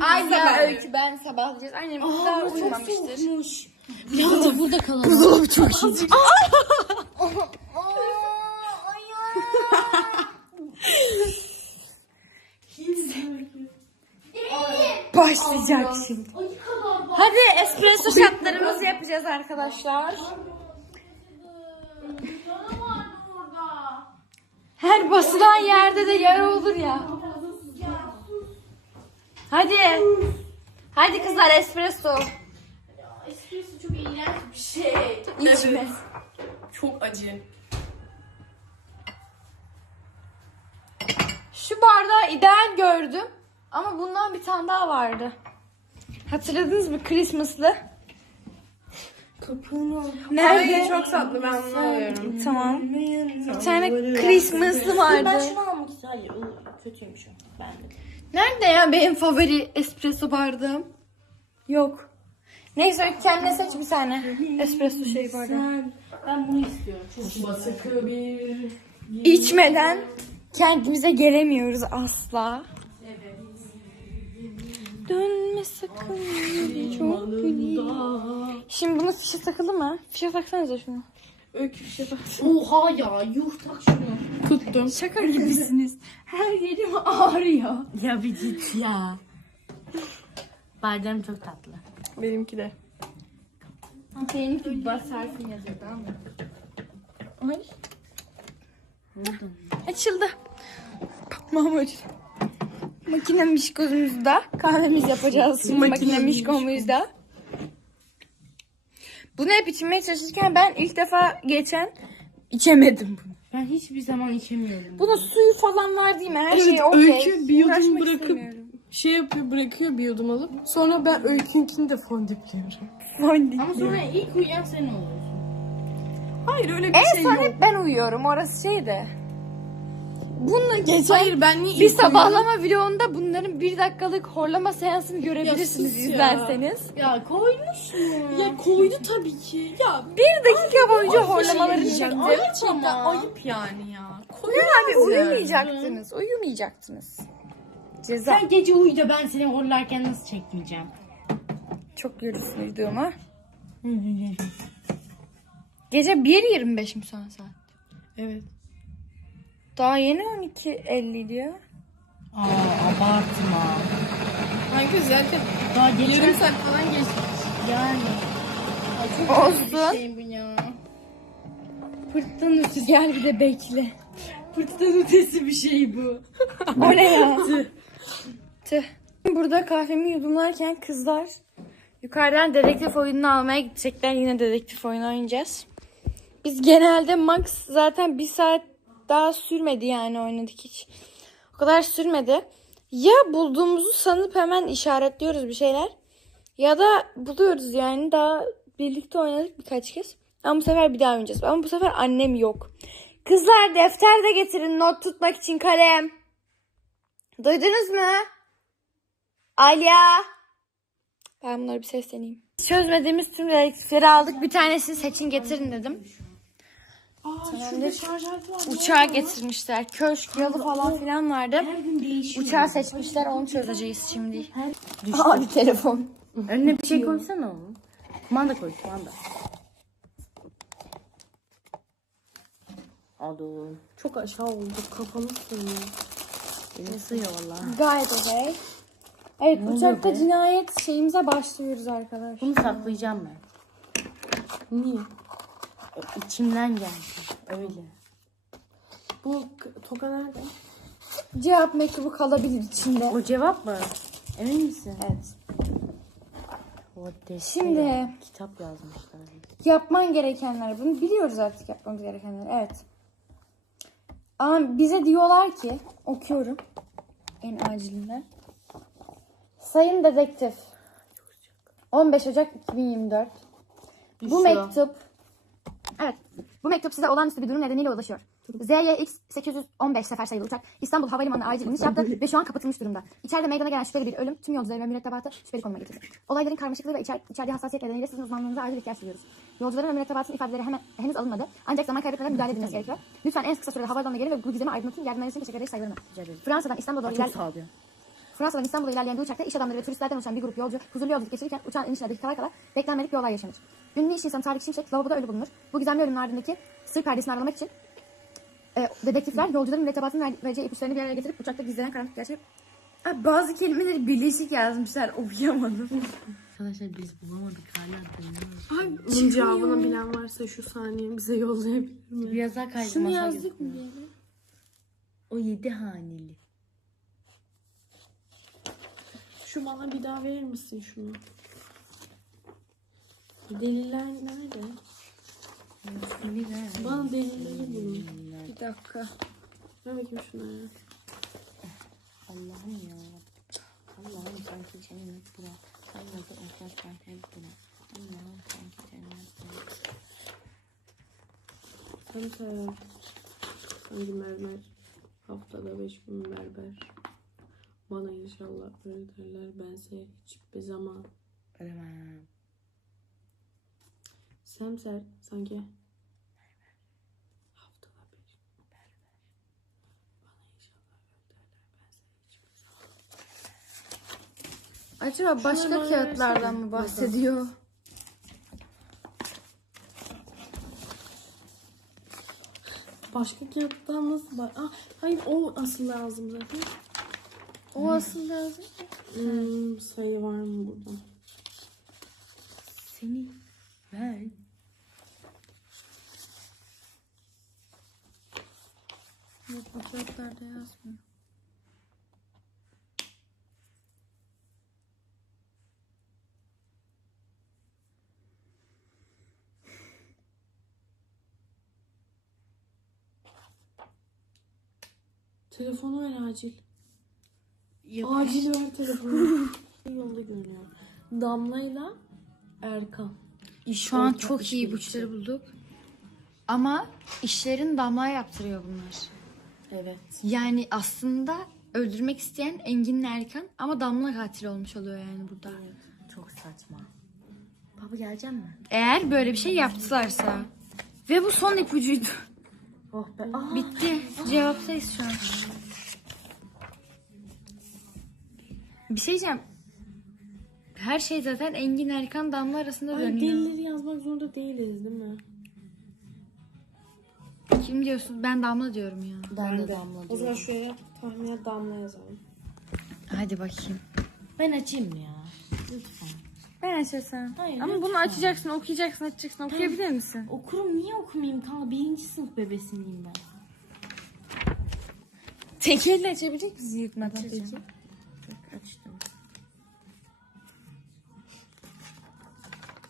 Ay ya öykü ben sabahlayacağız. Annem daha uyumamıştır. Biraz da burada kalalım. Buzdolabı çok iyi. Başlayacak şimdi. Hadi espresso şatlarımızı yapacağız arkadaşlar. Her basılan yerde de yara olur ya. Hadi. Hadi kızlar espresso. Espresso çok iğrenç bir şey. İçme. Çok acı. Şu bardağı ideal gördüm. Ama bundan bir tane daha vardı. Hatırladınız mı Christmas'lı? Nerede? Ay çok tatlı ben bunu alıyorum. Tamam. Bir tane Christmas'lı vardı. Ben şunu almak istiyorum. Hayır kötüymüş o. Ben de. Nerede ya benim favori espresso bardağım? Yok. Neyse kendine seç bir tane espresso şey bardağı. Ben, bunu istiyorum. Çok basıkı bir. İçmeden kendimize gelemiyoruz asla. Dönme sakın çok gülüyor. Şimdi bunun fişe takılı mı? Fişe taksanıza şunu. Öykü bak. Oha ya yuh tak şunu. Tuttum. Şaka gibisiniz. Her yerim ağrıyor. Ya bir git ya. Bardağım çok tatlı. Benimki de. Seninki basarsın yazıyor tamam mı? Ay. Açıldı. Parmağım acıdı. Makine mişkozumuzda kahvemiz yapacağız makine mişkomuzda. Bunu hep içmeye çalışırken ben ilk defa geçen içemedim bunu. Ben hiçbir zaman içemiyorum. Bunun suyu falan var değil mi? Her Evet, şey okey. öykü bir yudum Uğraşmak bırakıp- istemiyorum. Şey yapıyor bırakıyor bir yudum alıp. Sonra ben öykünkini de fondipliyorum. Fondik. Ama sonra ilk uyuyan sen oluyorsun. Hayır öyle bir En şey son yok. hep ben uyuyorum orası şeyde. Bununla geçen Hayır ben niye Bir ilk sabahlama vlogunda bunların bir dakikalık horlama seansını görebilirsiniz sus ya. izlerseniz. Ya koymuş mu? Ya koydu tabii ki. Ya Bir dakika boyunca horlamaları şey çektim. Ayıp ama. Ayıp yani ya. Koydu Abi uyumayacaktınız, uyumayacaktınız. Ceza. Sen gece uyu da ben seni horlarken nasıl çekmeyeceğim? Çok görürsün uyuduğuma. Gece 1.25 mi son saat? Evet. Daha yeni 12.50 diyor. Aa abartma. Kanka zaten Daha geçen yarım saat falan geçti. yani. Ay, çok kötü bir şey bu ya. Pırttan ötesi gel bir de bekle. Fırtına ötesi bir şey bu. O ne ya? Tüh. Burada kahvemi yudumlarken kızlar yukarıdan dedektif oyununu almaya gidecekler. Yine dedektif oyunu oynayacağız. Biz genelde max zaten bir saat daha sürmedi yani oynadık hiç. O kadar sürmedi. Ya bulduğumuzu sanıp hemen işaretliyoruz bir şeyler. Ya da buluyoruz yani daha birlikte oynadık birkaç kez. Ama bu sefer bir daha oynayacağız. Ama bu sefer annem yok. Kızlar defter de getirin not tutmak için kalem. Duydunuz mu? Alya. Ben bunları bir sesleneyim. Çözmediğimiz tüm dedektifleri aldık. Bir tanesini seçin getirin dedim. Tamamdır. Uçağı getirmişler. Köşk, yalı falan filan vardı. Uçağı seçmişler. Onu çözeceğiz şimdi. Abi telefon. Önüne bir şey koysana oğlum. Kumanda koy kumanda. Adı. Çok aşağı oldu. Kafamı sığmıyor. Beni sığıyor valla. Gayet okey. Evet oluyor uçakta be? cinayet şeyimize başlıyoruz arkadaşlar. Bunu saklayacağım ben. Niye? İçimden geldi. Öyle. Bu toka nerede? Cevap mektubu kalabilir içinde. O cevap mı? Emin misin? Evet. Defter. Şimdi Kitap yazmışlar. yapman gerekenler. Bunu biliyoruz artık yapmamız gerekenler. Evet. Ama bize diyorlar ki okuyorum en acilinden. Sayın dedektif. 15 Ocak 2024. Bu Büşra. mektup Evet. Bu mektup size olağanüstü bir durum nedeniyle ulaşıyor. ZYX 815 sefer sayılı uçak İstanbul Havalimanı'na acil iniş yaptı ve şu an kapatılmış durumda. İçeride meydana gelen şüpheli bir ölüm tüm yolcuları ve mürettebatı şüpheli konuma getirdi. Olayların karmaşıklığı ve içer, içerdiği hassasiyet nedeniyle sizin uzmanlığınıza acil ihtiyaç duyuyoruz. Yolcuların ve mürettebatın ifadeleri hemen, henüz alınmadı. Ancak zaman kaybetmeden müdahale edilmesi gerekiyor. Lütfen en kısa sürede havalimanına gelin ve bu gizemi aydınlatın. Yardım için teşekkür ederiz saygılarımla. Fransa'dan İstanbul'a doğru Çok Fransa'dan İstanbul'a ilerleyen bir uçakta iş adamları ve turistlerden oluşan bir grup yolcu huzurlu yolculuk geçirirken uçağın inişine dakikalar kala beklenmedik bir olay yaşanır. Ünlü iş insanı Tarık Şimşek lavaboda ölü bulunur. Bu gizemli ölümün ardındaki sır perdesini aralamak için e, dedektifler yolcuların mürettebatının ver- vereceği ipuçlarını bir araya getirip uçakta gizlenen karanlık gerçeği Abi bazı kelimeleri birleşik yazmışlar. Okuyamadım. Arkadaşlar biz bulamadık hala dönüyoruz. Bunun cevabını bilen varsa şu saniye bize yollayabilir mi? Biraz daha kaydı Şunu yazdık mı götürüyor. O yedi haneli. Şu bana bir daha verir misin şunu? Deliller nerede? Bana delilleri bulun. Bir dakika. Ver bakayım şuna ya. Allah'ım ya. Allah'ım sanki cennet bura. Allah'ım enflasyon hep bura. Allah'ım sanki cennet bura. Hem sever. Sanki mermer. Haftada beş gün berber. Bana inşallah öyle derler. Bense hiçbir zaman. Veremem. Semser sanki. Haftada berber. Bana inşallah öyle derler. Bense hiçbir zaman. Acaba başka Şunları kağıtlardan versene. mı bahsediyor? Başka kağıttan nasıl var? Ah, hayır o asıl lazım zaten. O asıl lazım. Hmm, sayı var mı burada? Seni ver. Yok bu kağıtlarda yazmıyor. Telefonu ver acil. Acil ver telefonu. Yolda görünüyor. Damla'yla Erkan. Şu an çok iyi ipuçları bulduk. Ama işlerin damlaya yaptırıyor bunlar. Evet. Yani aslında öldürmek isteyen Engin Erkan ama Damla katil olmuş oluyor yani burada. Çok saçma. Baba gelecek mi? Eğer böyle bir şey yaptılarsa. Ve bu son ipucuydu. Oh be. Aa, Bitti. Cevaptayız şu an. Bir şey diyeceğim. Her şey zaten Engin Erkan Damla arasında Ay dönüyor. delileri yazmak zorunda değiliz değil mi? Kim diyorsun? Ben Damla diyorum ya. ben de damla O zaman diyorum. şuraya tahmine Damla yazalım. Hadi bakayım. Ben açayım mı ya? Lütfen. Ben açarsam. Hayır, Ama lütfen. bunu açacaksın, okuyacaksın, açacaksın. Okuyabilir misin? Okurum niye okumayayım kanka? Birinci sınıf bebesiyim ben. Tek elle açabilecek misin yırtmadan peki? Açtım.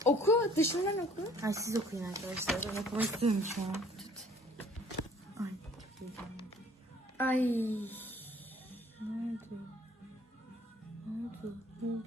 Oku, dışından oku. Ha siz okuyun arkadaşlar. Ben okumak istiyorum şu an. Ay çok heyecanlıyım. Ay. Ne oldu? Ne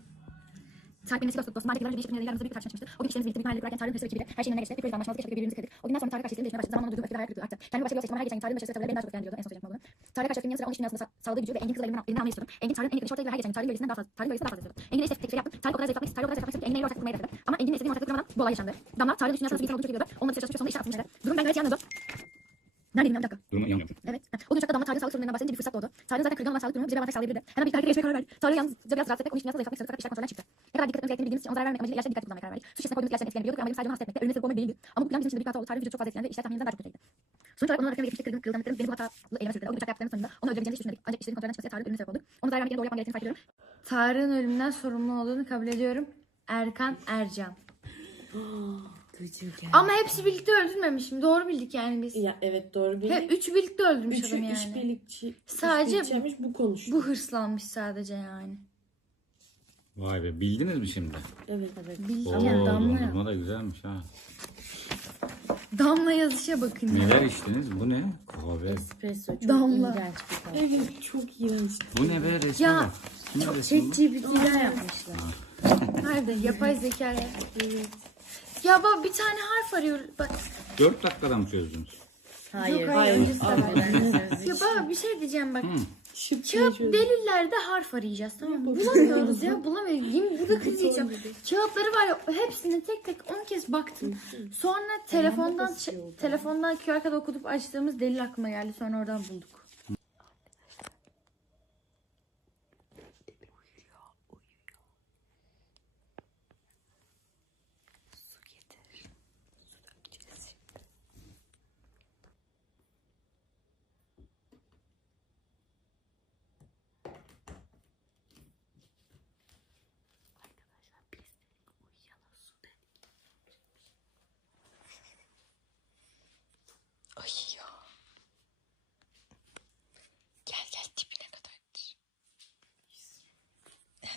Tarık Bey Silos dostum. Mardin'de değişik ünlülerle büyük bir tartışma. O gün işlerimizi birlikte bir mahallede kurarken ekibiyle her şeyin önüne geçti. Bir proje anlaşmazlık yaşadık birbirimizi kırdık. O günden sonra Tarık karşılaştığım değişmeye başladı. Zamanla duyduğum öfke ve hayal kırıklığı arttı. Kendimi başka bir yol seçtim ama her geçen gün Tarık'ın başarısı tavırları beni daha çok öfkelendiriyordu. En son söyleyecek olduğunu. Tarık karşılaştığım yanı sıra 13 dünyasında sa- sağladığı gücü ve Engin kızla elinden, elinden almayı istiyordum. Engin Tarık'ın en yakın ve her geçen gün Tarık'ın bölgesinden daha fazla, Tarık'ın bölgesinden daha fazla istiyordum. Engin'e işte teklifleri yaptım. Tarık o kadar zayıflatmak, Tarık o kadar zayıflatmak istedi ki Engin'e ortaklık kurmayı hedefledim. Ama Engin'in istediğim ortaklık kurmadan bu olay yaşandı. Damla Tarık'ın nasıl bir olduğunu çok iyi biliyordu. Onunla bir ve sonunda işe atılmıştı. Durum ben gayet iyi anlıyordum. Neredeydim ya bir dakika. Durumu iyi anlıyorum. Evet. O gün uçakta damla Tarık'ın sağlık sorunlarından bahsedince bir fırsat doğdu. Tarık'ın zaten kırgın olan sağlık durumu bize bir avantaj sağlayabilirdi. Hemen bir tarihte geçmeye karar verdik. Tarık'ı yalnızca biraz rahatsız etmek, için biraz zayıflatmak istiyorduk fakat işler kontrolden çıktı. Ne kadar dikkat etmemiz gerektiğini bildiğimiz için ona zarar vermemek amacıyla ilaçlara dikkat kullanmaya karar verdik. Suç şişesine koyduğumuz ilaçların etkilerini biliyorduk ve amacımız sadece onu hasta etmekte. Ölümüne sebep olmak değildi. Ama bu plan bizim için de bir hata oldu. Tarık'ın vücudu çok fazla etkilendi ve işler tahminimizden daha çok kötüydü. Sonuç olarak onun ve geçmişte kırgın, kırılganlıklarımız beni bu hatalı eyleme sürükledi. O gün uçak yaptıklarının sonunda onu öldürebileceğimizi hiç düşünmedik. Ancak işlerin kontrolden çıkması Tarık'ın ölümüne sebep olduk. Onu zarar vermek yerine doğru yapmam gerektiğini fark ediyorum. Tarık'ın ölümünden sorumlu olduğunu kabul ediyorum. Erkan Ercan. Gıcır gel. Ama hepsi birlikte öldürmemişim. Doğru bildik yani biz. Ya evet doğru bildik. Hep üçü birlikte öldürmüş Üçü adam yani. işbirlikçi. Sadece işbirlikçiymiş, bu konuşuyor. Bu hırslanmış sadece yani. Vay be bildiniz mi şimdi? Evet evet. Bildik Oo yani damla. dondurma da güzelmiş ha. Damla yazışa bakın ya. Neler içtiniz? Bu ne? Kahve. Espresso çok Damla. iğrenç bir kahve. Evet çok iğrenç. Bu ne be resmi? Ya, bu? ChatGPT'den yapmışlar. Nerede? Yapay zeka. Evet. Ya bak bir tane harf arıyoruz. Bak. Dört dakikada mı çözdünüz? Hayır. Yok, hayır. Affedersiniz. Ya bak bir şey diyeceğim bak. Şıp Kağıt delillerde harf arayacağız tamam mı? Bulamıyoruz ya bulamıyoruz. Yemin burada kriz geçeceğim. Kağıtları var ya hepsine tek tek 10 kez baktım. Sonra telefondan telefondan QR kodu okutup açtığımız delil aklıma geldi. Sonra oradan bulduk.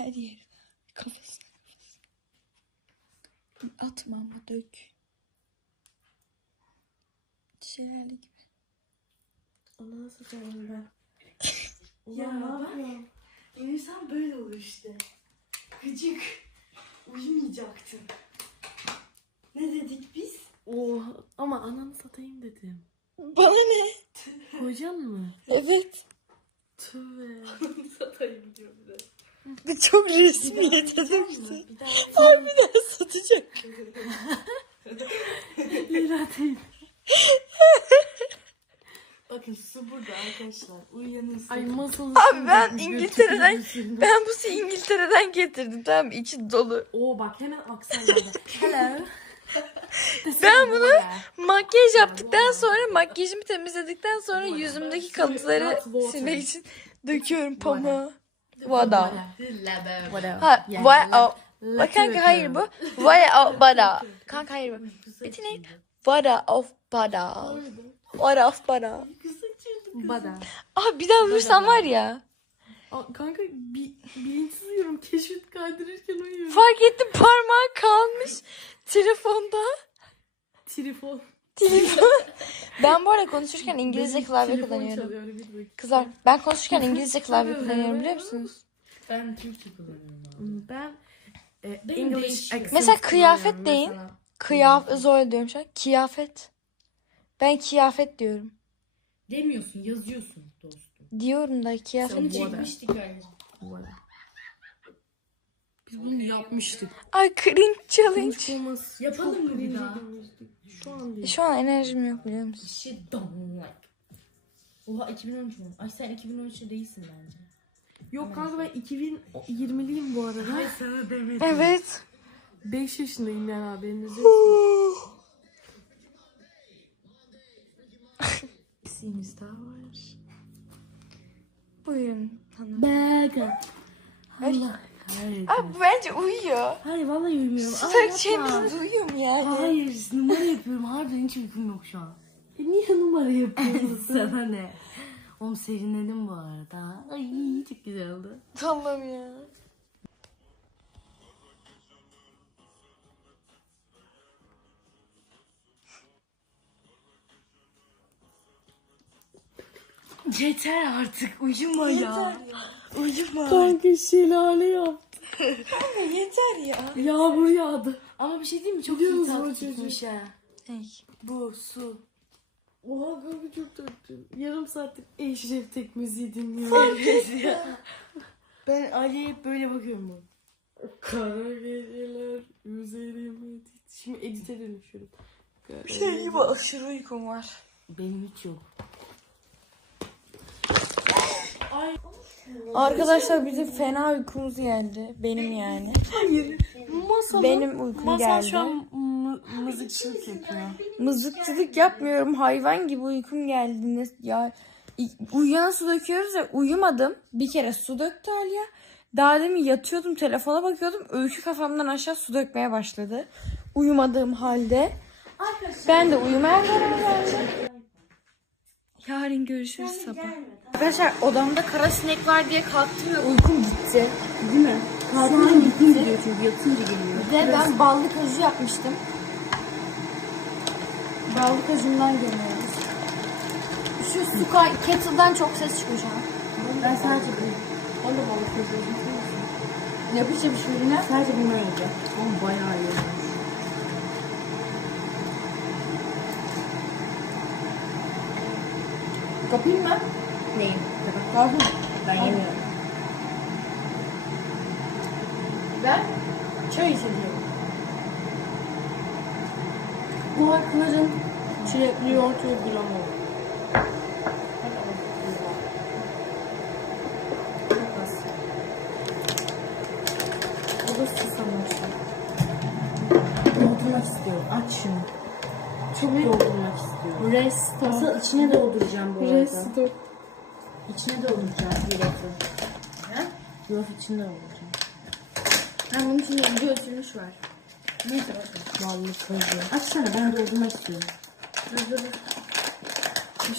Her yer. Kafasına kafasına. Atma ama dök. Şelale gibi. Ona satayım ben. Ya bak. İnsan böyle olur işte. Gıcık. Uyumayacaktın. Ne dedik biz? Oha ama ananı satayım dedim. Bana ne? Kocan mı? Evet. Tüve. Satayım diyor bir de. Bu çok resmiyet edemezsin. Bir daha Harbiden satacak. Lira değil. Bakın su burada arkadaşlar. Uyuyanın su. Ay masal. Abi ben İngiltere'den ben bu su İngiltere'den getirdim tamam mı? içi dolu. Oo bak hemen aksanlarda. Hello. Ben bunu makyaj yaptıktan sonra makyajımı temizledikten sonra yüzümdeki kalıntıları silmek için döküyorum pamuğu. Vada. Ha, vay o. Bak kanka hayır bu. Vay o bada. Kanka hayır bu. Ne? Vada of bada. Vada of bada. Bada. Aa bir daha vursam var ya. Aa, kanka bi, bilinçsiz uyuyorum. Keşfet kaydırırken uyuyorum. Fark ettim parmağı kalmış telefonda. Telefon. Ben bu arada konuşurken İngilizce klavye kullanıyorum. çalıyor. Kızlar ben konuşurken İngilizce klavye kullanıyorum biliyor musunuz? Ben Türkçe kullanıyorum abi. Ben e, English Mesela kıyafet deyin. mesela. Kıyafet zor diyorum şu an. Kıyafet. Ben kıyafet diyorum. Demiyorsun yazıyorsun dostum. Diyorum da kıyafet. Arada. çekmiştik ayrıca. Biz bunu yapmıştık. Ay cringe challenge. Yapalım mı bir daha? Şu an değil. Şu an enerjim yok biliyor musun? Shit don't like. Oha 2013 mü? Ay sen 2013'te değilsin bence. Yok kanka ben 2020'liyim bu arada. Ay sana demedim. Evet. 5 yaşındayım yani haberiniz yok. İkisimiz daha var. Buyurun hanım. Bega. Allah. Hayır. Abi bence uyuyor. Hayır vallahi uyumuyorum. Şeyimizi duyuyor mu yani? Hayır numara yapıyorum. Harbiden hiç uykum yok şu an. E, niye numara yapıyorsun? Sana ne? Oğlum serinledim bu arada. Ay çok güzel oldu. Tamam ya. Yeter artık uyuma ya. Uyuma. Kanka şelale yaptı. Yeter ya. Yağmur yağdı. Ama bir şey diyeyim mi? Çok Biliyor iyi musun o tat çocuğu? tutmuş ha. Hey. Bu su. Oha kanka çok döktün. Yarım saattir Eşref tek müziği dinliyorum. Ben Ali'ye hep böyle bakıyorum bu. Kara geceler üzerime Şimdi edite dönüşüyorum. Kara Şey gibi aşırı uykum var. Benim hiç yok. Arkadaşlar bizim fena uykumuz geldi. Benim yani. Masal, Benim uykum geldi. şu an mı- mızıkçılık yapıyor. Mızıkçılık yapmıyorum. Hayvan gibi uykum geldi. Ne, ya i- uyuyana su döküyoruz ya uyumadım. Bir kere su döktü Alya. Daha demin yatıyordum telefona bakıyordum. Öykü kafamdan aşağı su dökmeye başladı. Uyumadığım halde. Ben de uyumaya karar verdim. Yarın görüşürüz sabah. Arkadaşlar odamda kara sinek var diye kalktım ve uykum gitti. Değil mi? Kalkınca gittim gidiyor çünkü yatınca geliyor. Bir de ben ballı kaju yapmıştım. Ballı kajundan görüyoruz. Şu su kay- kettle'dan çok ses çıkıyor şu an. Ben sadece bunu. Ben de balık yazıyorum. Yapışa bir şey ürüne. Sadece bundan yiyeceğim. Ama bayağı iyi Kapayım mı? Neyim? Kalkın. Ben yemiyorum. Ben çay içeceğim. Bu arkadaşın çilekli yoğurt uygulama. O İçine dolduracağım yulafı. Ha? Yulaf içine dolduracağım. Ha bunun için video silmiş var. Neyse bakın. Vallahi kızı. Açsana ben doldurmak istiyorum.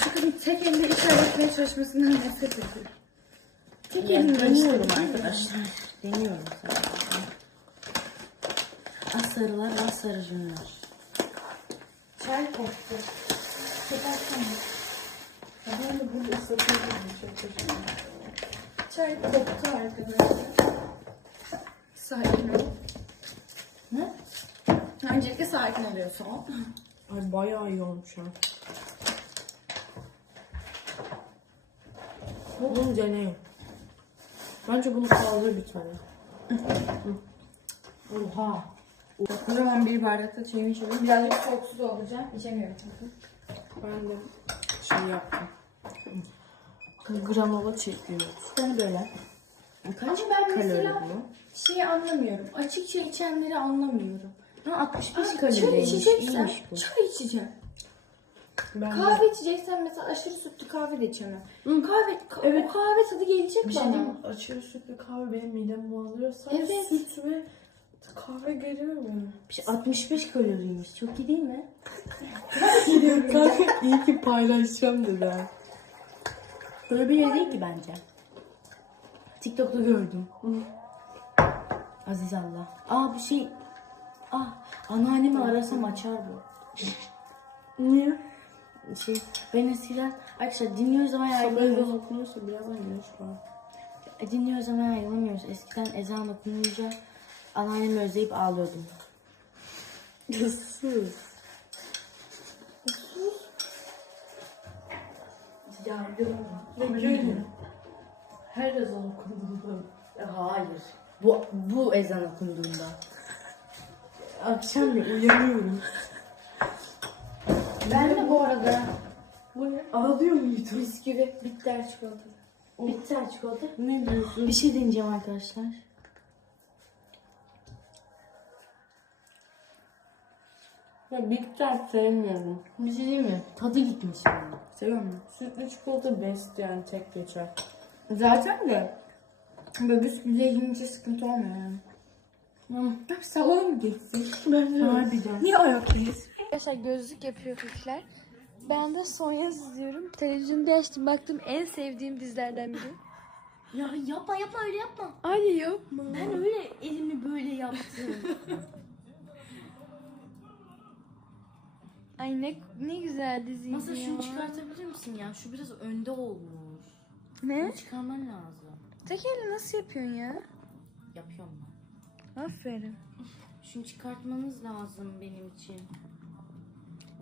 Şu kızın tek elle işaretlemeye çalışmasından nefret ediyorum. Tek elimle yiyorum arkadaşlar. Deniyorum sadece. Az sarılar, az sarıcınlar. Çay koktu. Ben de burada teşekkür ederim. Çay koktu arkadaşlar. Sakin ol. Ne? Öncelikle sakin oluyorsun. Ay bayağı iyi olmuş ha. Bunu deneyin. Bence bunu kaldır bir tane. Oha. O zaman bir bardakta çayımı içiyorum. Birazcık soğuksuz olacağım. İçemiyorum. Ben de şey yaptım. Granola çekiyoruz. Ben böyle. Kanka ben mesela bu. şeyi anlamıyorum. Açık çay içenleri anlamıyorum. Ha, 65 Çay kaloriymiş. içeceksem İyiymiş bu. çay içeceğim. Ben de. Kahve içeceksen mesela aşırı sütlü kahve de içemem. Kahve, ka- Evet. o kahve tadı gelecek Bir bana. şey diyeyim mi? Aşırı sütlü kahve benim midemi bulandırıyor. Sadece Evet. süt ve kahve geliyor bana. Bir şey 65 kaloriymiş. Çok iyi değil mi? Kanka iyi ki paylaşacağım ha. Böyle bir değil ki bence. TikTok'ta gördüm. Aziz Allah. Aa bu şey... Ah anneannemi arasam açar bu. Niye? Şey, ben eskiden arkadaşlar dinliyoruz ama Sabah ezan yargılamıyoruz. okunuyorsa birazdan güneş var. E, Dinliyoruz ama yargılamıyoruz. Eskiden ezan okununca anneannemi özleyip ağlıyordum. Sus. Yargılamıyorum. Her ezan okunduğunda. E, Hayır. Bu, bu ezan okunduğunda. Akşam ya uyanıyorum. Ben de bu arada Bu ne? Ağlıyor muydun? bisküvi, bitter çikolata. Bitter çikolata. Ne diyorsun? Bir şey deneyeceğim arkadaşlar. Ben bitter sevmiyorum. Bir şey diyeyim mi? Tadı gitmiş yani. Seviyor musun? Sütlü çikolata best yani tek geçer. Zaten de böyle bisküvi yiyince sıkıntı olmuyor yani. Salona mı geçsin? Ben de harbiden. Niye ayaktayız? Arkadaşlar gözlük yapıyor Türkler. Ben de Sonya izliyorum. Televizyonu bir açtım baktım en sevdiğim dizilerden biri. Ya yapma yapma öyle yapma. Ay yapma. Ben öyle elimi böyle yaptım. Ay ne ne güzel diziydi Masa ya. şunu çıkartabilir misin ya? Şu biraz önde olmuş. Ne? Bunu çıkarman lazım. Tek elle nasıl yapıyorsun ya? Yapıyorum ben. Aferin. Şunu çıkartmanız lazım benim için.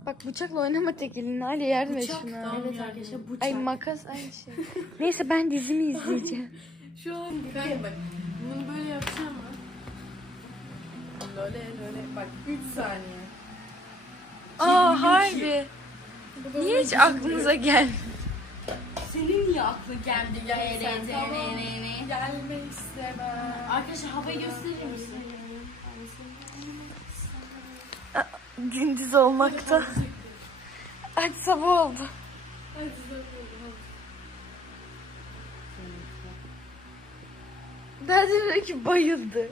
Bak bıçakla oynama tek elinle. Hadi yardım et Bıçak. şuna. Evet arkadaşlar bıçak. Ay makas aynı şey. Neyse ben dizimi izleyeceğim. Şu an kanka bak bunu böyle yapacağım mı? Böyle böyle bak 3 saniye. Harbi. Niye hiç aklınıza gelmedi? Senin niye aklına geldi ya? Gelme istemem. Arkadaşlar havayı gösterir misin? Gündüz olmakta. Hadi sabah oldu. Derdim ki bayıldı.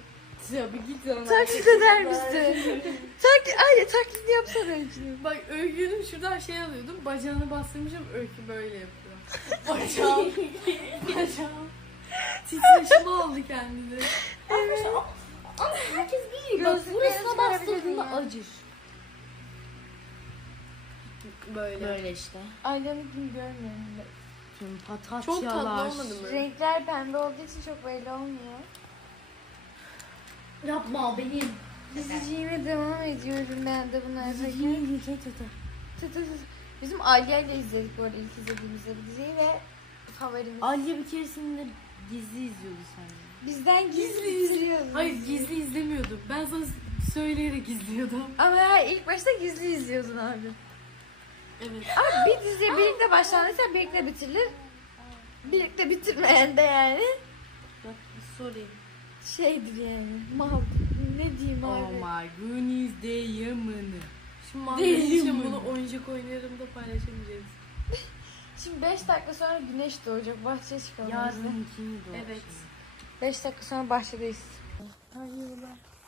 Ya bir git yanına. Taklit eder misin? Taklit, ay taklidi yapsana öykünü. Bak öykünün şuradan şey alıyordum. Bacağını bastırmışım öykü böyle yapıyor. Bacağım. Bacağım. Titreşimi oldu kendine. Ama herkes biliyor. Bak Gözlükleri burasına çıkarabilir bastırdığında acır. Böyle. Böyle işte. Aynanınkini görmüyorum. ben. Tüm patatyalar. Çok tatlı olmadı mı? Renkler pembe olduğu için çok belli olmuyor. Yapma benim. Diziciğime devam ediyorum ben de bunlar. Yiyeceğim tata. Tı tı tı. Bizim Alya ile izledik bu arada ilk izlediğimizde bu diziyi ve favorimiz. Alya bir keresinde gizli izliyordu sence. Bizden gizli izliyoruz. Hayır gizli izlemiyordum. Ben sana söyleyerek izliyordum. Ama ya ilk başta gizli izliyordun abi. Evet. Ama bir diziye birlikte başlandıysa birlikte bitirilir. Birlikte bitirmeyen de yani Bak bir sorayım. Şeydir yani. Mal. Ne diyeyim Oh abi. my goodness dayımını. Şimdi Değil mangalın mi? bunu oyuncak oynarım da paylaşamayacağız. Şimdi 5 dakika sonra güneş doğacak. Bahçeye çıkalım. Yarın ikini. Evet. 5 dakika sonra bahçedeyiz.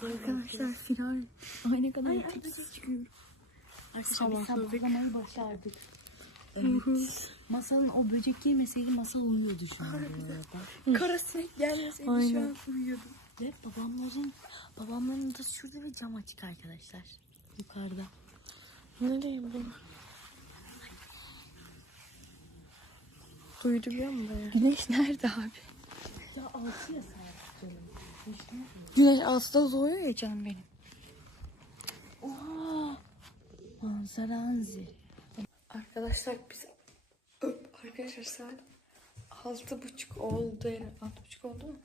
Arkadaşlar final. Ay ne kadar tepsiz çıkıyor. Arkadaşlar biz sabahlamayı başardık. Masalın o böcek yemeseydi masal uyuyordu şu an bu arada. Kara sinek gelmeseydi şu Aynen. an uyuyordum. Ve babamların babamların da şurada bir cam açık arkadaşlar. Yukarıda. Nereye bu? Duydu biliyor musun baya? Güneş nerede abi? Ya altı ya saat canım. Güneş altıda doğuyor ya canım benim. Oha! Manzara anzi. Arkadaşlar biz arkadaşlar saat altı buçuk oldu altı buçuk oldu mu?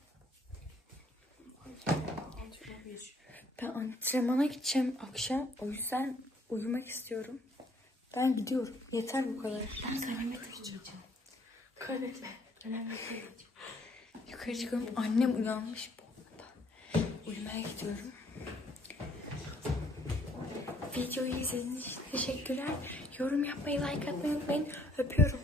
Ben antrenmana gideceğim akşam o yüzden uyumak istiyorum. Ben gidiyorum. Yeter bu kadar. Ben sana Kaybetme. Yukarı çıkıyorum. Annem uyanmış bu arada. Uyumaya gidiyorum. Videoyu izlediğiniz için teşekkürler. Yorum yapmayı, like atmayı unutmayın. Öpüyorum.